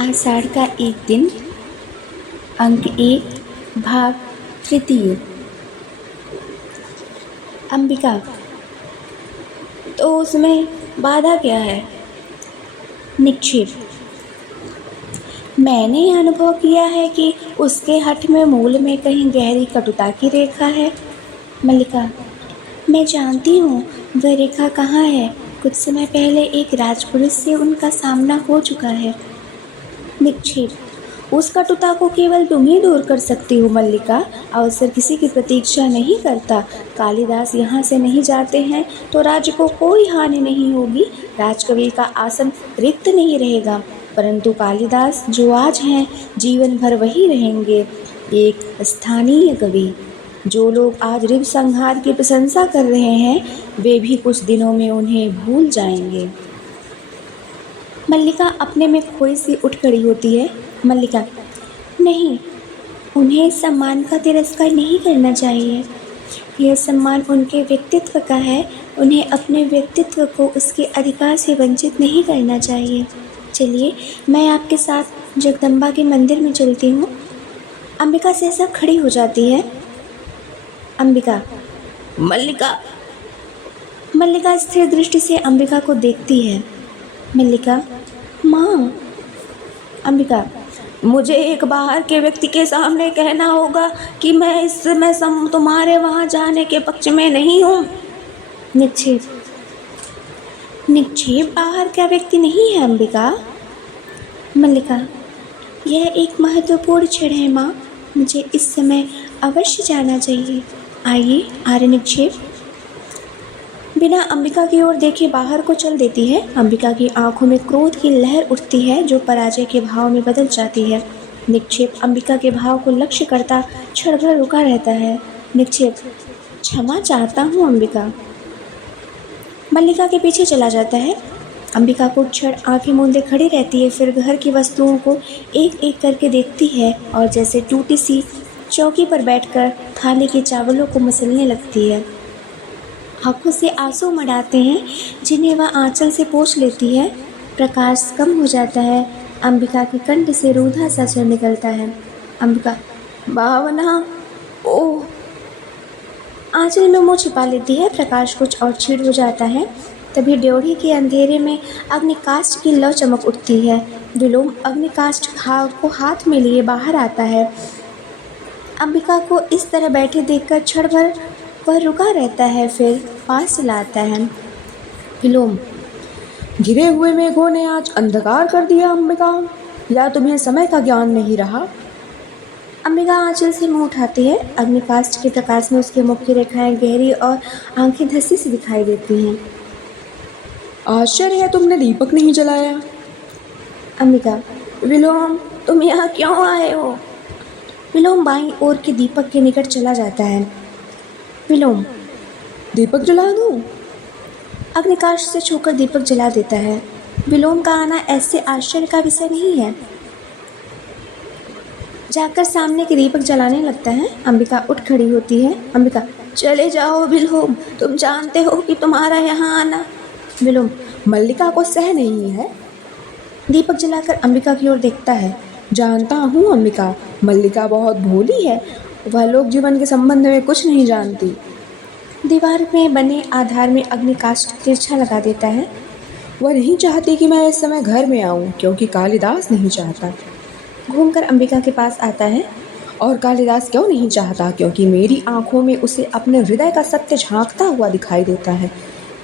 आषाढ़ का एक दिन, अंक 1, भाग तृतीय। अंबिका, तो उसमें बाधा क्या है? निक्षेप, मैंने यह अनुभव किया है कि उसके हठ में मूल में कहीं गहरी कटुता की रेखा है। मल्लिका, मैं जानती हूँ वह रेखा कहाँ है। कुछ समय पहले एक राजपुरुष से उनका सामना हो चुका है। निक्षेप, उस कटुता को केवल तुम ही दूर कर सकती हो मल्लिका। अवसर किसी की प्रतीक्षा नहीं करता। कालिदास यहाँ से नहीं जाते हैं तो राज्य को कोई हानि नहीं होगी। राजकवि का आसन रिक्त नहीं रहेगा, परंतु कालिदास जो आज हैं जीवन भर वही रहेंगे, एक स्थानीय कवि। जो लोग आज रिव संहार की प्रशंसा कर रहे हैं वे भी कुछ दिनों में उन्हें भूल जाएंगे। मल्लिका अपने में खोई सी उठ खड़ी होती है। मल्लिका, नहीं, उन्हें सम्मान का तिरस्कार नहीं करना चाहिए। यह सम्मान उनके व्यक्तित्व का है। उन्हें अपने व्यक्तित्व को उसके अधिकार से वंचित नहीं करना चाहिए। चलिए, मैं आपके साथ जगदम्बा के मंदिर में चलती हूँ। अंबिका सहसा खड़ी हो जाती है। अंबिका, मल्लिका। मल्लिका स्थिर दृष्टि से अंबिका को देखती है। मल्लिका, माँ। अंबिका, मुझे एक बाहर के व्यक्ति के सामने कहना होगा कि मैं इस समय तुम्हारे वहाँ जाने के पक्ष में नहीं हूँ। निक्षेप, निक्षेप बाहर का व्यक्ति नहीं है अंबिका। मल्लिका, यह एक महत्वपूर्ण क्षण है माँ। मुझे इस समय अवश्य जाना चाहिए। आइए, आर्य निक्षेप। बिना अंबिका की ओर देखे बाहर को चल देती है। अंबिका की आंखों में क्रोध की लहर उठती है जो पराजय के भाव में बदल जाती है। निक्षेप अंबिका के भाव को लक्ष्य करता क्षण भर रुका रहता है। निक्षेप, क्षमा चाहता हूँ अंबिका। मल्लिका के पीछे चला जाता है। अंबिका को क्षण आंखें मूंदे खड़ी रहती है, फिर घर की वस्तुओं को एक एक करके देखती है और जैसे टूटी सी चौकी पर बैठकर थाली के चावलों को मसलने लगती है। आंखों से आंसू मढ़ाते हैं जिन्हें वह आंचल से पोंछ लेती है। प्रकाश कम हो जाता है। अंबिका के कंठ से रूधा सा स्वर निकलता है। अंबिका, भावना, ओह। आंचल में मुँह छिपा लेती है। प्रकाश कुछ और क्षीण हो जाता है। तभी ड्योढ़ी के अंधेरे में अग्निकाष्ठ की लौ चमक उठती है। विलोम अग्निकाष्ठ को हाथ में लिए बाहर आता है। अंबिका को इस तरह बैठे देखकर क्षण भर वह रुका रहता है, फिर पास चला आता है। विलोम, घिरे हुए मेघों ने आज अंधकार कर दिया अंबिका, या तुम्हें समय का ज्ञान नहीं रहा? अंबिका आंचल से मुंह उठाती है। अग्निकाष्ठ के प्रकाश में उसके मुख की रेखाएं गहरी और आंखें धसी सी दिखाई देती हैं। आश्चर्य है तुमने दीपक नहीं जलाया। अंबिका, विलोम, तुम यहाँ क्यों आए हो? विलोम बाईं ओर के दीपक के निकट चला जाता है। विलोम, दीपक जला दूं? अग्निकाष्ठ से छूकर दीपक जला देता है। विलोम का आना ऐसे आश्चर्य का विषय नहीं है। जाकर सामने के दीपक जलाने लगता है। अंबिका उठ खड़ी होती है। अंबिका, चले जाओ विलोम, तुम जानते हो कि तुम्हारा यहाँ आना। विलोम, मल्लिका को सह नहीं है। दीपक जलाकर अंबिका की ओर देखता है। जानता हूँ अंबिका, मल्लिका बहुत भोली है। वह लोक जीवन के संबंध में कुछ नहीं जानती। दीवार में बने आधार में अग्निकाष्ठ तिरछा लगा देता है। वह नहीं चाहती कि मैं इस समय घर में आऊँ, क्योंकि कालिदास नहीं चाहता। घूमकर अंबिका के पास आता है। और कालिदास क्यों नहीं चाहता? क्योंकि मेरी आंखों में उसे अपने हृदय का सत्य झांकता हुआ दिखाई देता है।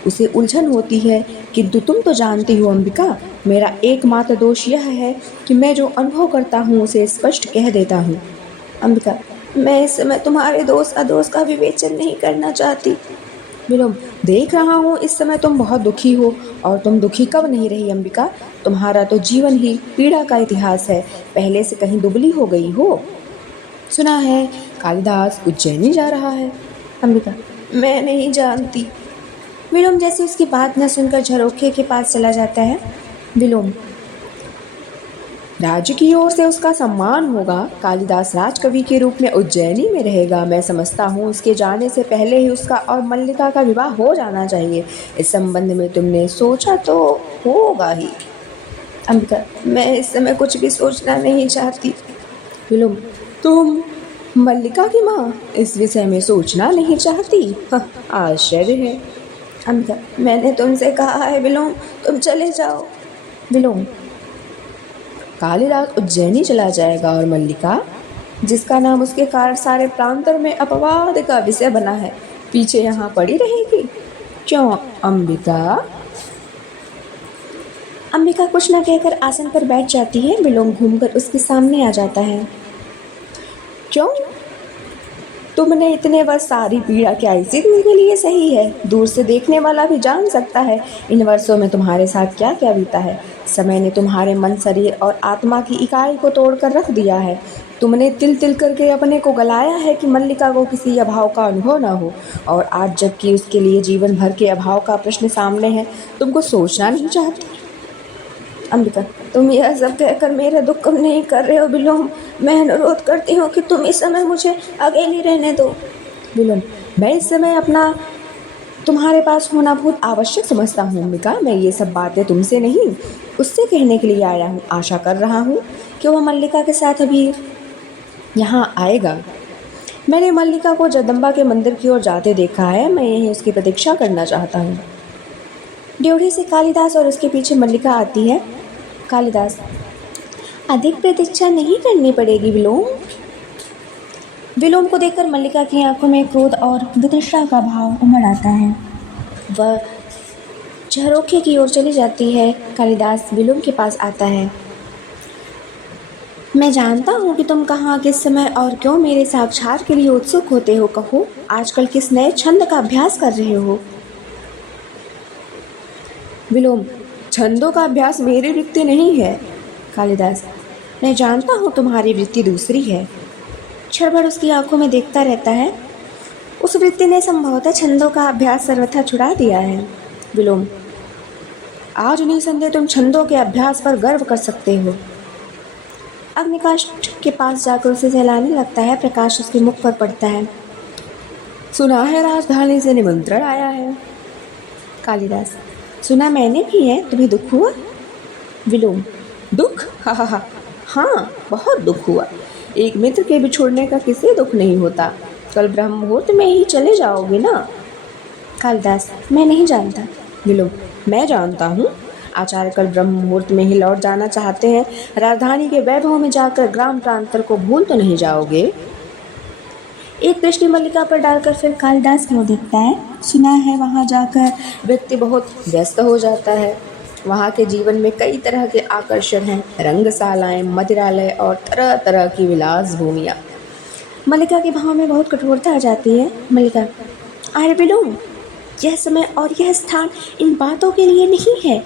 उसे उलझन होती है, किंतु तुम तो जानती हो अंबिका, मेरा एकमात्र दोष यह है कि मैं जो अनुभव करता हूँ उसे स्पष्ट कह देता हूँ। अंबिका, मैं इस समय तुम्हारे दोष अदोष का विवेचन नहीं करना चाहती। विलोम, देख रहा हूँ इस समय तुम बहुत दुखी हो, और तुम दुखी कब नहीं रही अंबिका? तुम्हारा तो जीवन ही पीड़ा का इतिहास है। पहले से कहीं दुबली हो गई हो। सुना है कालिदास उज्जैनी जा रहा है। अंबिका, मैं नहीं जानती। विलोम जैसे उसकी बात न सुनकर झरोखे के पास चला जाता है। विलोम, राज्य की ओर से उसका सम्मान होगा। कालिदास राजकवि के रूप में उज्जैनी में रहेगा। मैं समझता हूँ उसके जाने से पहले ही उसका और मल्लिका का विवाह हो जाना चाहिए। इस संबंध में तुमने सोचा तो होगा ही। अंबिका, मैं इस समय कुछ भी सोचना नहीं चाहती। विलोम, तुम मल्लिका की माँ इस विषय में सोचना नहीं चाहती? आश्चर्य है। अंबिका, मैंने तुमसे कहा है विलोम, तुम चले जाओ। विलोम, कालिदास उज्जैनी चला जाएगा और मल्लिका, जिसका नाम उसके कारण सारे प्रांतर में अपवाद का विषय बना है, पीछे यहाँ पड़ी रहेगी? क्यों अंबिका? अंबिका कुछ न कहकर आसन पर बैठ जाती है। विलोम घूमकर उसके सामने आ जाता है। क्यों? तुमने इतने वर्ष सारी पीड़ा क्या इसी के लिए सही है? दूर से देखने वाला भी जान सकता है इन वर्षों में तुम्हारे साथ क्या क्या बीता है। समय ने तुम्हारे मन, शरीर और आत्मा की इकाई को तोड़कर रख दिया है। तुमने तिल तिल करके अपने को गलाया है कि मल्लिका को किसी अभाव का अनुभव न हो, और आज जबकि उसके लिए जीवन भर के अभाव का प्रश्न सामने है, तुमको सोचना नहीं चाहती? अंबिका, तुम यह सब कहकर मेरा दुख कम नहीं कर रहे हो विलोम। मैं अनुरोध करती हूँ कि तुम इस समय मुझे अकेली रहने दो। विलोम, मैं इस समय अपना तुम्हारे पास होना बहुत आवश्यक समझता हूँ अंबिका। मैं ये सब बातें तुमसे नहीं, उससे कहने के लिए आया हूँ। आशा कर रहा हूँ कि वह मल्लिका के साथ अभी यहाँ आएगा। मैंने मल्लिका को जगदम्बा के मंदिर की ओर जाते देखा है। मैं यहीं उसकी प्रतीक्षा करना चाहता हूँ। ड्योढ़ी से कालिदास और उसके पीछे मल्लिका आती है। कालिदास, अधिक प्रतीक्षा नहीं करनी पड़ेगी विलोम। विलोम को देखकर मल्लिका की आंखों में क्रोध और वितृष्णा का भाव उमड़ आता है। वह झरोखे की ओर चली जाती है। कालिदास विलोम के पास आता है। मैं जानता हूँ कि तुम कहाँ, किस समय और क्यों मेरे साक्षात के लिए उत्सुक होते हो। कहो, आजकल किस नए छंद का अभ्यास कर रहे हो? विलोम, छंदों का अभ्यास मेरी वृत्ति नहीं है। कालिदास, मैं जानता हूँ तुम्हारी वृत्ति दूसरी है। क्षण भर उसकी आंखों में देखता रहता है। उस वृत्ति ने संभवतः छंदों का अभ्यास सर्वथा छुड़ा दिया है। विलोम, आज निसंदेह तुम छंदों के अभ्यास पर गर्व कर सकते हो। अग्निकाष्ठ के पास जाकर उसे सहलाने लगता है। प्रकाश उसके मुख पर पड़ता है। सुना है राजधानी से निमंत्रण आया है। कालिदास, सुना मैंने भी है। तुम्हें दुख हुआ? विलोम, दुख? हा, हाँ, बहुत दुख हुआ। एक मित्र के बिछुड़ने का किसे दुख नहीं होता। कल ब्रह्म मुहूर्त में ही चले जाओगे ना? कालिदास, मैं नहीं जानता। विलोम, मैं जानता हूँ। आचार्य कल ब्रह्म मुहूर्त में ही लौट जाना चाहते हैं। राजधानी के वैभव में जाकर ग्राम प्रांतर को भूल तो नहीं जाओगे? एक दृष्टि मल्लिका पर डालकर फिर कालिदास की ओर देखता है। सुना है वहाँ जाकर व्यक्ति बहुत व्यस्त हो जाता है। वहाँ के जीवन में कई तरह के आकर्षण हैं, रंगशालाएं, मदिरालय और तरह तरह की विलास भूमियाँ। मल्लिका के भाव में बहुत कठोरता आ जाती है। मल्लिका, अरे विलोम, यह समय और यह स्थान इन बातों के लिए नहीं है।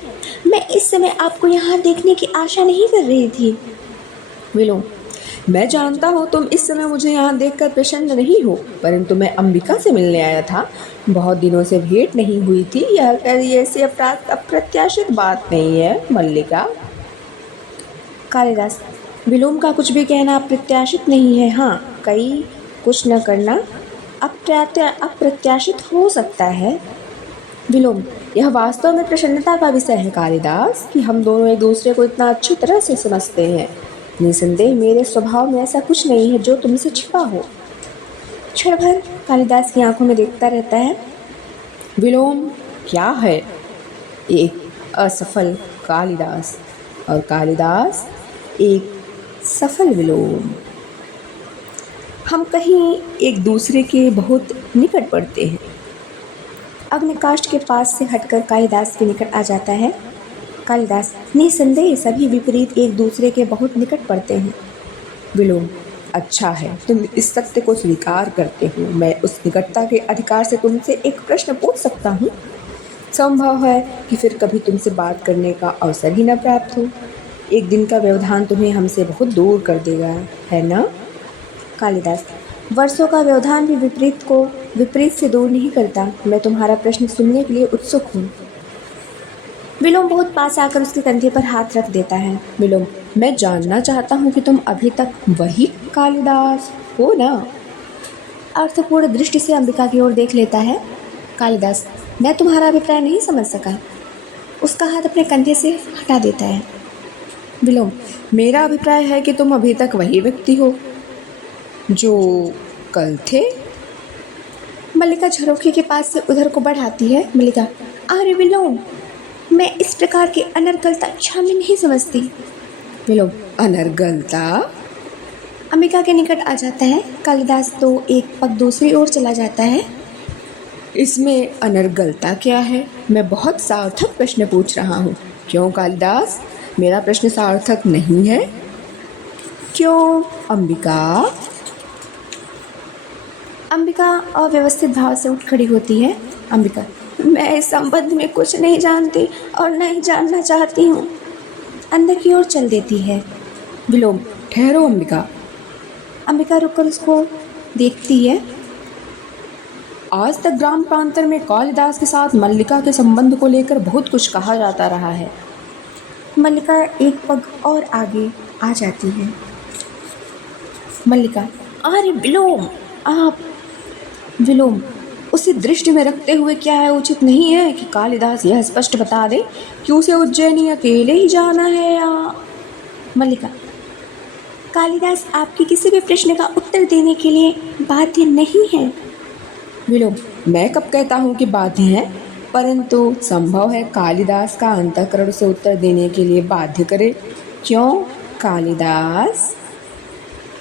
मैं इस समय आपको यहाँ देखने की आशा नहीं कर रही थी। विलोम, मैं जानता हूँ तुम इस समय मुझे यहाँ देखकर प्रसन्न नहीं हो, परंतु मैं अंबिका से मिलने आया था। बहुत दिनों से भेंट नहीं हुई थी। यह ऐसी अप्रत्याशित बात नहीं है मल्लिका। कालिदास, विलोम का कुछ भी कहना अप्रत्याशित नहीं है। हाँ, कई कुछ न करना अप्रत्याशित हो सकता है। विलोम, यह वास्तव में प्रसन्नता का विषय है कालिदास कि हम दोनों एक दूसरे को इतना अच्छी तरह से समझते हैं। निसंदेह मेरे स्वभाव में ऐसा कुछ नहीं है जो तुमसे छिपा हो। क्षण भर कालिदास की आंखों में देखता रहता है। विलोम, क्या है? एक असफल कालिदास और कालिदास एक सफल विलोम। हम कहीं एक दूसरे के बहुत निकट पड़ते हैं। अग्निकाष्ठ के पास से हटकर कालिदास के निकट आ जाता है। कालिदास, निसंदेह सभी विपरीत एक दूसरे के बहुत निकट पड़ते हैं। विलोम, अच्छा है, तुम इस सत्य को स्वीकार करते हो। मैं उस निकटता के अधिकार से तुमसे एक प्रश्न पूछ सकता हूँ? संभव है कि फिर कभी तुमसे बात करने का अवसर ही न प्राप्त हो। एक दिन का व्यवधान तुम्हें हमसे बहुत दूर कर देगा, है ना? कालिदास, वर्षों का व्यवधान भी विपरीत को विपरीत से दूर नहीं करता। मैं तुम्हारा प्रश्न सुनने के लिए उत्सुक हूँ। विलोम बहुत पास आकर उसके कंधे पर हाथ रख देता है। विलोम, मैं जानना चाहता हूँ कि तुम अभी तक वही कालिदास हो ना? अर्थपूर्ण दृष्टि से अंबिका की ओर देख लेता है। कालिदास, मैं तुम्हारा अभिप्राय नहीं समझ सका। उसका हाथ अपने कंधे से हटा देता है। विलोम, मेरा अभिप्राय है कि तुम अभी तक वही व्यक्ति हो जो कल थे। मल्लिका झरोखे के पास से उधर को बढ़ाती है। मल्लिका, अरे विलोम, मैं इस प्रकार की अनर्गलता शामिल नहीं समझती। विलोम, अनर्गलता? अंबिका के निकट आ जाता है। कालिदास तो एक पग दूसरी ओर चला जाता है। इसमें अनर्गलता क्या है? मैं बहुत सार्थक प्रश्न पूछ रहा हूँ। क्यों कालिदास, मेरा प्रश्न सार्थक नहीं है? क्यों? अंबिका। अंबिका अव्यवस्थित भाव से उठ खड़ी होती है। अंबिका, मैं इस संबंध में कुछ नहीं जानती और नहीं जानना चाहती हूँ। अंदर की ओर चल देती है। विलोम, ठहरो अंबिका। अंबिका रुककर उसको देखती है। आज तक ग्राम प्रांतर में कालिदास के साथ मल्लिका के संबंध को लेकर बहुत कुछ कहा जाता रहा है। मल्लिका एक पग और आगे आ जाती है। मल्लिका, अरे विलोम, आप। विलोम, उसे दृष्टि में रखते हुए क्या है उचित नहीं है कि कालिदास यह स्पष्ट बता दे कि उसे उज्जैनी अकेले ही जाना है या? मल्लिका, कालिदास आपके किसी भी प्रश्न का उत्तर देने के लिए बाध्य नहीं है। विलोम, मैं कब कहता हूँ कि बाध्य है, परंतु संभव है कालिदास का अंतःकरण से उत्तर देने के लिए बाध्य करे। क्यों कालिदास?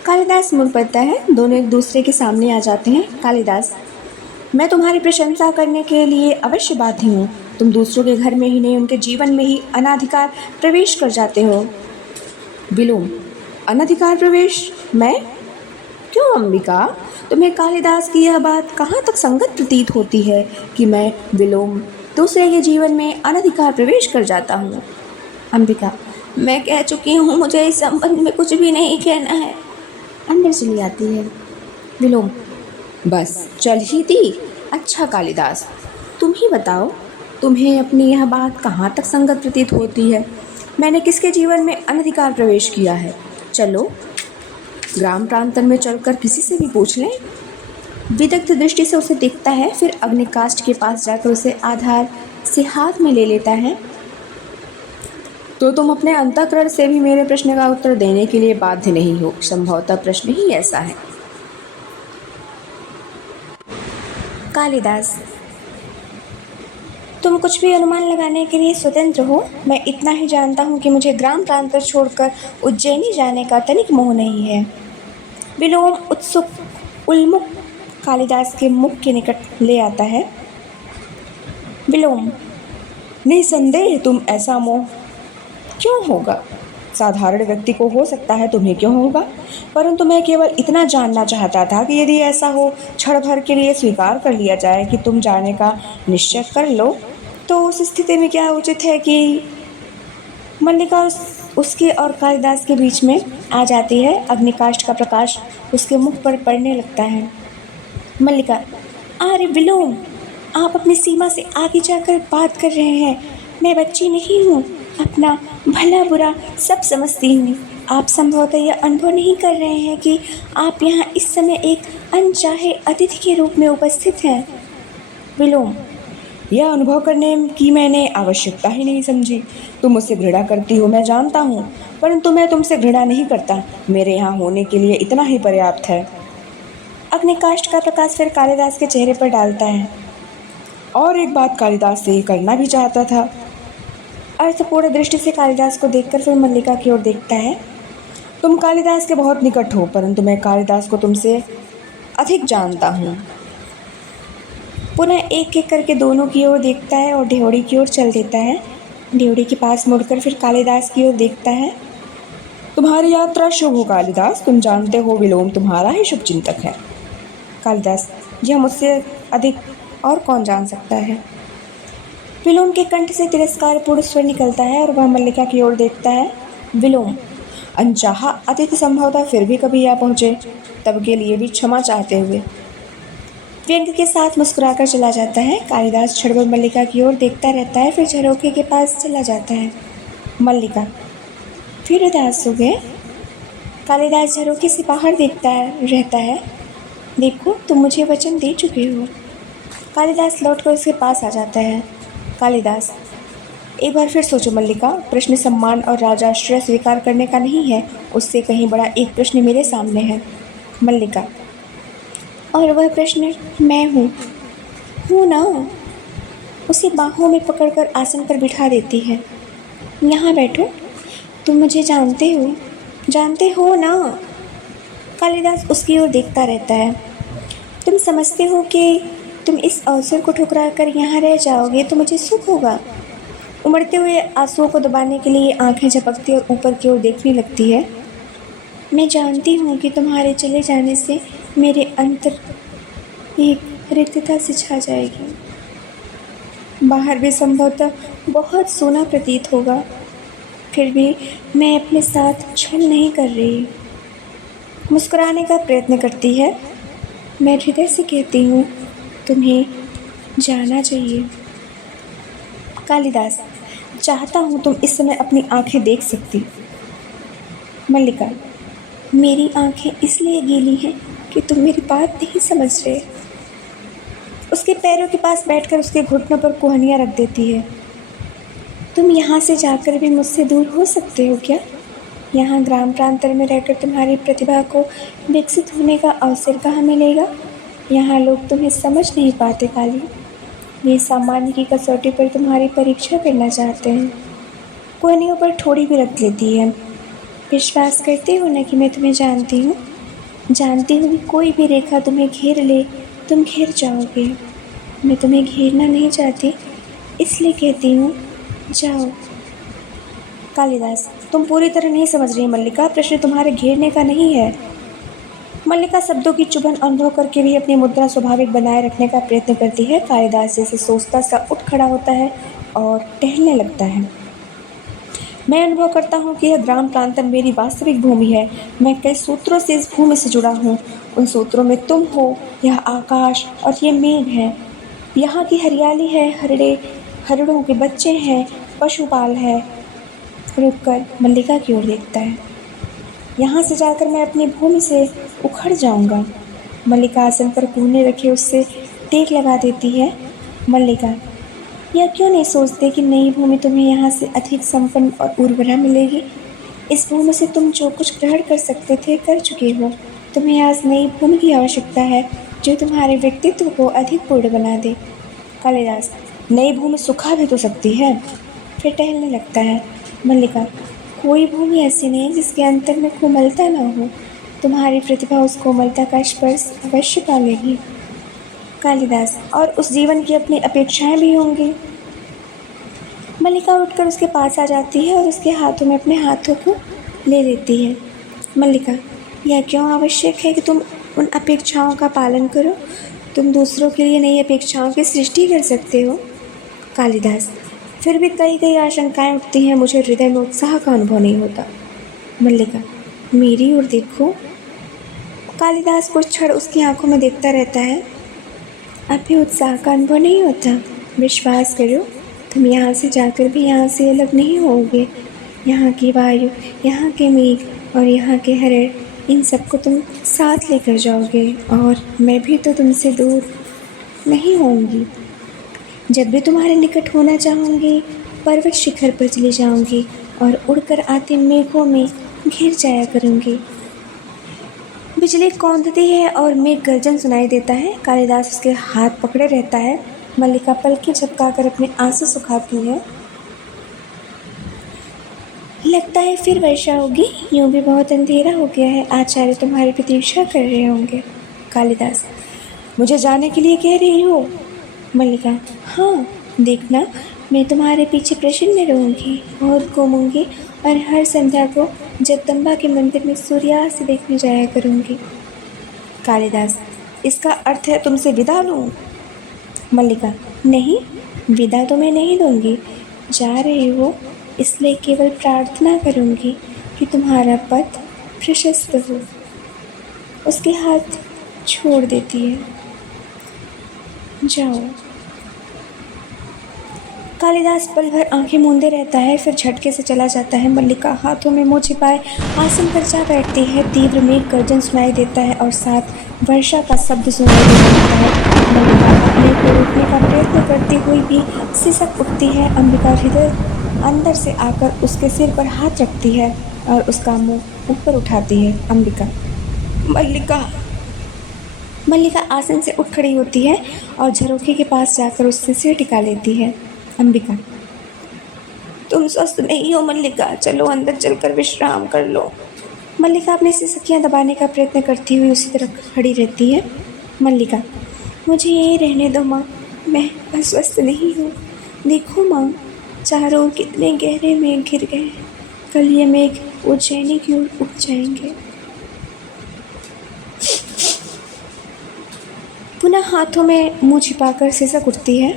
कालिदास मुड़ पड़ता है। दोनों एक दूसरे के सामने आ जाते हैं। कालिदास, मैं तुम्हारी प्रशंसा करने के लिए अवश्य बाध्य हूँ। तुम दूसरों के घर में ही नहीं, उनके जीवन में ही अनाधिकार प्रवेश कर जाते हो। विलोम, अनधिकार प्रवेश? मैं? क्यों अंबिका, तुम्हें कालिदास की यह बात कहाँ तक संगत प्रतीत होती है कि मैं विलोम दूसरे के जीवन में अनधिकार प्रवेश कर जाता हूँ? अंबिका, मैं कह चुकी हूँ, मुझे इस संबंध में कुछ भी नहीं कहना है। अंदर चली आती है। विलोम, बस चल ही दी। अच्छा कालिदास, तुम ही बताओ, तुम्हें अपनी यह बात कहाँ तक संगत प्रतीत होती है? मैंने किसके जीवन में अनधिकार प्रवेश किया है? चलो ग्राम प्रांतर में चलकर किसी से भी पूछ लें। विदग्ध दृष्टि से उसे देखता है, फिर अग्निकाष्ठ के पास जाकर उसे आधार से हाथ में ले लेता है। तो तुम अपने अंतःकरण से भी मेरे प्रश्न का उत्तर देने के लिए बाध्य नहीं हो। संभवतः प्रश्न ही ऐसा है। कालिदास, तुम कुछ भी अनुमान लगाने के लिए स्वतंत्र हो। मैं इतना ही जानता हूँ कि मुझे ग्राम प्रांतर छोड़कर उज्जैनी जाने का तनिक मोह नहीं है। विलोम उत्सुक उन्मुख कालिदास के मुख के निकट ले आता है। विलोम, निसंदेह तुम ऐसा मोह क्यों होगा? साधारण व्यक्ति को हो सकता है, तुम्हें क्यों होगा? परंतु मैं केवल इतना जानना चाहता था कि यदि ऐसा हो, क्षण भर के लिए स्वीकार कर लिया जाए कि तुम जाने का निश्चय कर लो, तो उस स्थिति में क्या उचित है कि मल्लिका उसके और कालिदास के बीच में आ जाती है। अग्निकाष्ठ का प्रकाश उसके मुख पर पड़ने लगता है। मल्लिका, अरे विलोम, आप अपनी सीमा से आगे जाकर बात कर रहे हैं। मैं बच्ची नहीं हूँ, अपना भला बुरा सब समझती हूँ। आप संभवतः यह अनुभव नहीं कर रहे हैं कि आप यहाँ इस समय एक अनचाहे अतिथि के रूप में उपस्थित हैं। विलोम, यह अनुभव करने की मैंने आवश्यकता ही नहीं समझी। तुम मुझसे घृणा करती हो, मैं जानता हूँ, परंतु मैं तुमसे घृणा नहीं करता। मेरे यहाँ होने के लिए इतना ही पर्याप्त है। अग्निकाष्ठ का प्रकाश फिर कालिदास के चेहरे पर डालता है। और एक बात कालिदास से करना भी चाहता था। अर्थपूर्ण दृष्टि से कालिदास को देखकर फिर मल्लिका की ओर देखता है। तुम कालिदास के बहुत निकट हो, परंतु मैं कालिदास को तुमसे अधिक जानता हूँ। पुनः एक एक करके दोनों की ओर देखता है और ढेवड़ी की ओर चल देता है। ढेवड़ी के पास मुड़कर फिर कालिदास की ओर देखता है। तुम्हारी यात्रा शुभ हो कालिदास। तुम जानते हो विलोम तुम्हारा ही शुभ चिंतक है। कालिदास, यह मुझसे अधिक और कौन जान सकता है? विलोम के कंठ से तिरस्कारपूर्ण स्वर निकलता है और वह मल्लिका की ओर देखता है। विलोम, अनचाहा अतिथि संभवतः फिर भी कभी आ पहुँचे, तब के लिए भी क्षमा चाहते हुए व्यंग के साथ मुस्कुराकर चला जाता है। कालिदास क्षणभर मल्लिका की ओर देखता रहता है, फिर झरोखे के पास चला जाता है। मल्लिका, फिर उदास हो गए? कालिदास झरोखे से बाहर देखता रहता है। देखो, तुम मुझे वचन दे चुके हो। कालिदास लौटकर उसके पास आ जाता है। कालिदास, एक बार फिर सोचो मल्लिका, प्रश्न सम्मान और राजाश्रय स्वीकार करने का नहीं है, उससे कहीं बड़ा एक प्रश्न मेरे सामने है। मल्लिका, और वह प्रश्न मैं हूँ ना। उसे बाहों में पकड़कर आसन पर बिठा देती है। यहाँ बैठो, तुम मुझे जानते हो ना। कालिदास उसकी ओर देखता रहता है। तुम समझते हो कि तुम इस अवसर को ठुकरा कर यहाँ रह जाओगे तो मुझे सुख होगा। उमड़ते हुए आंसुओं को दबाने के लिए आंखें झपकती और ऊपर की ओर देखने लगती है। मैं जानती हूँ कि तुम्हारे चले जाने से मेरे अंतर एक रिक्तता से छा जाएगी। बाहर भी संभवतः बहुत सोना प्रतीत होगा, फिर भी मैं अपने साथ छल नहीं कर रही। मुस्कुराने का प्रयत्न करती है। मैं हृदय से कहती हूँ, तुम्हें जाना चाहिए। कालिदास, चाहता हूँ तुम इस समय अपनी आंखें देख सकती। मल्लिका, मेरी आंखें इसलिए गीली हैं कि तुम मेरी बात नहीं समझ रहे। उसके पैरों के पास बैठकर उसके घुटनों पर कुहनियाँ रख देती है। तुम यहाँ से जाकर भी मुझसे दूर हो सकते हो क्या? यहाँ ग्राम प्रांतर में रहकर तुम्हारी प्रतिभा को विकसित होने का अवसर कहाँ मिलेगा? यहाँ लोग तुम्हें समझ नहीं पाते काली। ये सामान्य की कसौटी पर तुम्हारी परीक्षा करना चाहते हैं। कुहनियों पर थोड़ी भी रख लेती है। विश्वास करते हो ना कि मैं तुम्हें जानती हूँ कि कोई भी रेखा तुम्हें घेर ले तुम घिर जाओगे। मैं तुम्हें घेरना नहीं चाहती, इसलिए कहती हूँ, जाओ। कालिदास, तुम पूरी तरह नहीं समझ रही मल्लिका, प्रश्न तुम्हारे घेरने का नहीं है। मल्लिका शब्दों की चुभन अनुभव करके भी अपनी मुद्रा स्वाभाविक बनाए रखने का प्रयत्न करती है। कालिदास जैसे सोचता सा उठ खड़ा होता है और टहलने लगता है। मैं अनुभव करता हूँ कि यह ग्राम प्रांतन मेरी वास्तविक भूमि है। मैं कई सूत्रों से इस भूमि से जुड़ा हूँ। उन सूत्रों में तुम हो, यह आकाश और ये मेघ है। यहाँ की हरियाली है, हरिड़ों के बच्चे हैं, पशुपाल है। रुककर मल्लिका की ओर देखता है। यहाँ से जाकर मैं अपनी भूमि से उखड़ जाऊँगा। मल्लिका आसन पर कूहने रखे उससे टेक लगा देती है। मल्लिका, यह क्यों नहीं सोचते कि नई भूमि तुम्हें यहाँ से अधिक संपन्न और उर्वरा मिलेगी? इस भूमि से तुम जो कुछ ग्रहण कर सकते थे कर चुके हो। तुम्हें आज नई भूमि की आवश्यकता है जो तुम्हारे व्यक्तित्व को अधिक पूर्ण बना दे। कालिदास, नई भूमि सुखा भी तो सकती है। फिर टहलने लगता है। मल्लिका, कोई भूमि ऐसी नहीं जिसके अंतर में कोमलता न हो। तुम्हारी प्रतिभा उस कोमलता का स्पर्श अवश्य पालेगी। कालिदास, और उस जीवन की अपनी अपेक्षाएं भी होंगी। मल्लिका उठकर उसके पास आ जाती है और उसके हाथों में अपने हाथों को ले लेती है। मल्लिका, यह क्यों आवश्यक है कि तुम उन अपेक्षाओं का पालन करो? तुम दूसरों के लिए नई अपेक्षाओं की सृष्टि कर सकते हो। कालिदास, फिर भी कई आशंकाएं उठती हैं। मुझे हृदय में उत्साह का अनुभव नहीं होता। मल्लिका, मेरी ओर देखो। कालिदास कुछ क्षण उसकी आंखों में देखता रहता है। अभी उत्साह का अनुभव नहीं होता। विश्वास करो, तुम यहाँ से जाकर भी यहाँ से अलग नहीं होगे। यहाँ की वायु, यहाँ के मेघ और यहाँ के हरिण, इन सबको तुम साथ लेकर जाओगे और मैं भी तो तुमसे दूर नहीं होंगी। जब भी तुम्हारे निकट होना चाहूँगी, पर्वत शिखर पर चली जाऊँगी और उड़कर आते मेघों में घिर जाया करूँगी। बिजली कौंधती है और मेघ गर्जन सुनाई देता है। कालिदास उसके हाथ पकड़े रहता है। मल्लिका पलकें झपकाकर अपने आंसू सुखाती है। लगता है फिर वर्षा होगी। यूँ भी बहुत अंधेरा हो गया है। आचार्य तुम्हारी प्रतीक्षा कर रहे होंगे। कालिदास, मुझे जाने के लिए कह रही हो? मल्लिका, हाँ, देखना, मैं तुम्हारे पीछे प्रसन्न रहूँगी, बहुत घूमूंगी और हर संध्या को जगदम्बा के मंदिर में सूर्यास्त देखने जाया करूँगी। कालिदास, इसका अर्थ है तुमसे विदा लूँ? मल्लिका, नहीं, विदा तो मैं नहीं दूँगी। जा रही हो इसलिए केवल प्रार्थना करूँगी कि तुम्हारा पथ प्रशस्त हो। उसके हाथ छोड़ देती है। जाओ। कालिदास पल भर आंखें मूंदे रहता है, फिर झटके से चला जाता है। मल्लिका हाथों में मुँह छिपाए आसन पर जा बैठती है। तीव्र मेघ गर्जन सुनाई देता है और साथ वर्षा का शब्द सुनाई देने लगता है। मल्लिका अपने को रोकने का प्रयत्न करती हुई भी सिसक उठती है। अंबिका हृदय अंदर से आकर उसके सिर पर हाथ रखती है और उसका मुंह ऊपर उठाती है। अंबिका, मल्लिका। मल्लिका आसन से उठ खड़ी होती है और झरोखे के पास जाकर उससे सिर टिका लेती है। अंबिका, तुम स्वस्थ नहीं हो मल्लिका, चलो अंदर चलकर विश्राम कर लो। मल्लिका अपनी सिसकियां दबाने का प्रयत्न करती हुई उसी तरफ खड़ी रहती है। मल्लिका, मुझे यहीं रहने दो माँ, मैं अस्वस्थ नहीं हूँ। देखो माँ, चारों ओर कितने गहरे मेघ घिर गए, कल ये मेघ उज्जैनी की ओर उठ जाएंगे। पुनः हाथों में मुंह छिपाकर सिसक उठती है।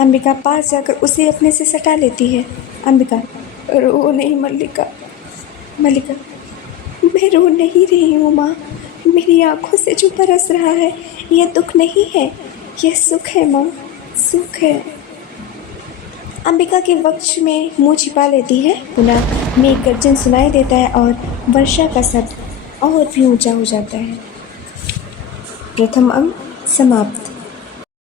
अंबिका पास जाकर उसे अपने से सटा लेती है। अंबिका, रो नहीं मल्लिका। मल्लिका, मैं रो नहीं रही हूँ माँ, मेरी आंखों से जो बरस रहा है यह दुख नहीं है, यह सुख है माँ, सुख है। अंबिका के वक्ष में मुंह छिपा लेती है। पुनः मेघ गर्जन सुनाई देता है और वर्षा का शब्द और भी ऊंचा हो जाता है। प्रथम अंग समाप्त।